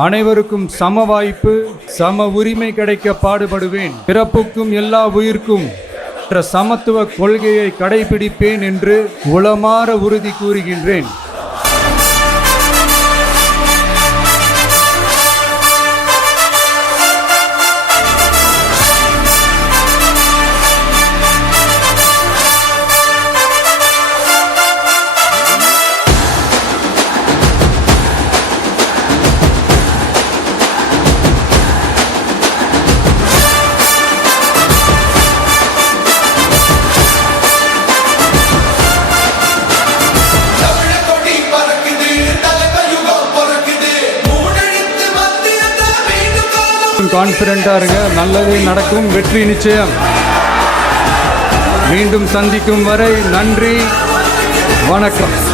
அனைவருக்கும் சம வாய்ப்பு, சம உரிமை கிடைக்க பாடுபடுவேன். பிறப்புக்கும் எல்லா உயிர்க்கும் என்ற சமத்துவ கொள்கையை கடைபிடிப்பேன் என்று உளமாற உறுதி கூறுகின்றேன். கான்ஃபிடென்ட்டா இருங்க, நல்லதே நடக்கும், வெற்றி நிச்சயம். மீண்டும் சந்திக்கும் வரை நன்றி, வணக்கம்.